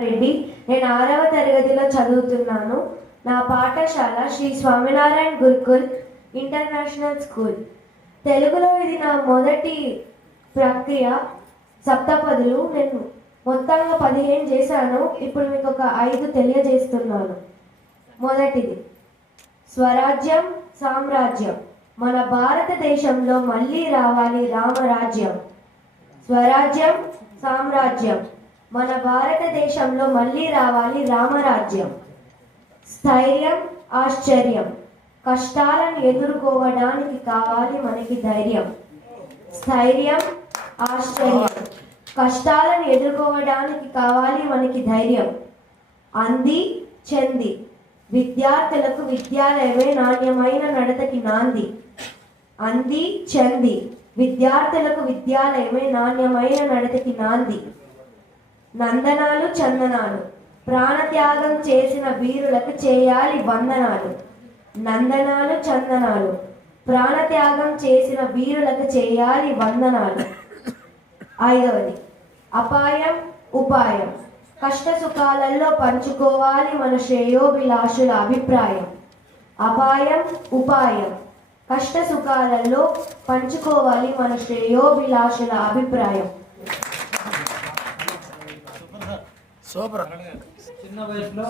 రెడ్డి. నేను 6వ తరగతిలో చదువుతున్నాను. నా పాఠశాల శ్రీ స్వామినారాయణ గురుకుల్ ఇంటర్నేషనల్ స్కూల్. తెలుగులో ఇది నా మొదటి ప్రక్రియ. సప్తపదులు నేను మొత్తంగా 15 చేశాను. ఇప్పుడు మీకు ఒక 5 తెలియజేస్తున్నాను. మొదటిది స్వరాజ్యం సామ్రాజ్యం. మన భారతదేశంలో మళ్ళీ రావాలి రామరాజ్యం. స్వరాజ్యం సామ్రాజ్యం. మన భారతదేశంలో మళ్ళీ రావాలి రామరాజ్యం. స్థైర్యం ఆశ్చర్యం. కష్టాలను ఎదుర్కోవడానికి కావాలి మనకి ధైర్యం. స్థైర్యం ఆశ్చర్యం. కష్టాలను ఎదుర్కోవడానికి కావాలి మనకి ధైర్యం. అంది చెంది. విద్యార్థులకు విద్యాలయమే నాణ్యమైన నడతకి నాంది. అంది చెంది. విద్యార్థులకు విద్యాలయమే నాణ్యమైన నడతకి నాంది. నందనాలు చందనాలు. ప్రాణత్యాగం చేసిన వీరులకు చేయాలి వందనాలు. నందనాలు చందనాలు. ప్రాణత్యాగం చేసిన వీరులకు చేయాలి వందనాలు. 5వది అపాయం ఉపాయం. కష్ట సుఖాలలో పంచుకోవాలి మన శ్రేయోభిలాషుల అభిప్రాయం. అపాయం ఉపాయం. కష్ట సుఖాలలో పంచుకోవాలి మన శ్రేయోభిలాషుల అభిప్రాయం. చిన్న వయసులో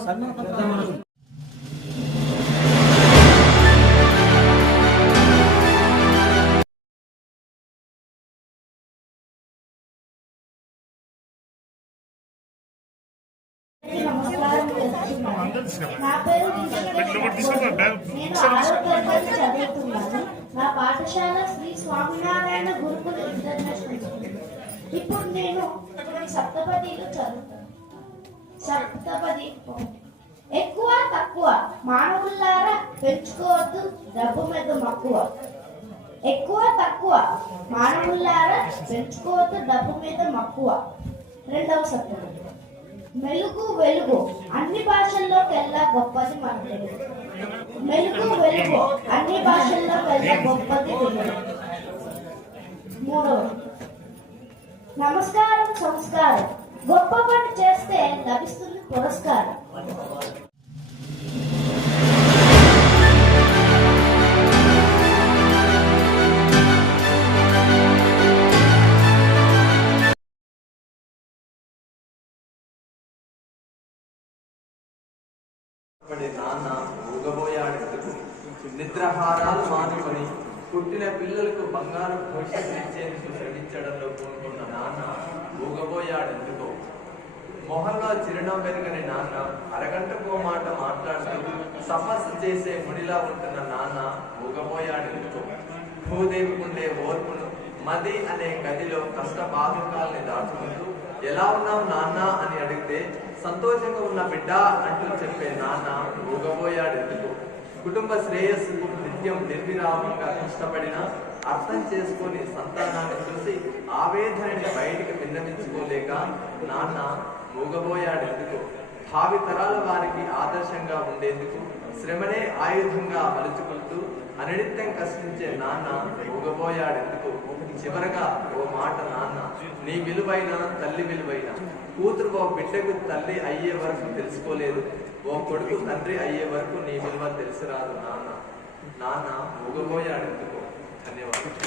నా పేరు నా పాఠశాల శ్రీ స్వామినారాయణ గురుకుల్ ఇంటర్నేషనల్ స్కూల్. ఇప్పుడు నేను సప్తపదిలో చదువుతాను. సప్తపది ఎక్కువ తక్కువ మానవులారా పెంచుకోవద్దు డబ్బు మీద మక్కువ. ఎక్కువ తక్కువ మానవులారా పెంచుకోవద్దు డబ్బు మీద మక్కువ. 2వ సప్తపది మెలుగు వెలుగు. అన్ని భాషల్లోకెల్లా గొప్పది మన తెలుగు. మెలుగు వెలుగు. అన్ని భాషల్లోకెల్లా గొప్పది తెలుగు. 3వది నమస్కారం సంస్కారం. గొప్ప పని చేస్తే లభిస్తుంది పురస్కారం. నాన్న ఊగబోయాడెందుకు. నిద్రాహారాలు మానుకొని పుట్టిన పిల్లలకు బంగారు భవిష్యత్తునిచ్చేందుకు శ్రమించడంలో పూనుకున్న నాన్న ఊగబోయాడెందుకో. మొహంలో చిరునవ్వు పెరగని నాన్న అరగంటకో మాట మాట్లాడుతూ తపస్సు చేసే ముడిలా ఉంటున్న నాన్న ఊగబోయాడెందుకో. భూదేవికుండే ఓర్పును మది అనే గదిలో కష్ట బాధకాల్ని దాచుకుంటూ ఎలా ఉన్నావు నాన్న అని అడిగితే సంతోషంగా ఉన్న బిడ్డ అంటూ చెప్పే నాన్న ఊగబోయాడెందుకు. కుటుంబ శ్రేయస్సుకు నిత్యం నిర్విరామంగా కష్టపడినా అర్థం చేసుకొని సంతానాన్ని చూసి ఆవేదనని బయటికి విన్నవించుకోలేక నాన్న ఊగబోయాడెందుకు. భావి తరాల వారికి ఆదర్శంగా ఉండేందుకు శ్రమనే ఆయుధంగా మలుచుకుంటూ అనిత్యం కష్టించే నాన్న ఊగబోయాడెందుకు. చివరగా ఓ మాట నాన్న, నీ విలువైన తల్లి విలువైన. కూతురు ఓ బిడ్డకు తల్లి అయ్యే వరకు తెలుసుకోలేదు, ఓ కొడుకు తండ్రి అయ్యే వరకు నీ విలువ తెలిసిరాదు నాన్న. నాన్న ఊగబోయాడెందుకు. ధన్యవాదాలు.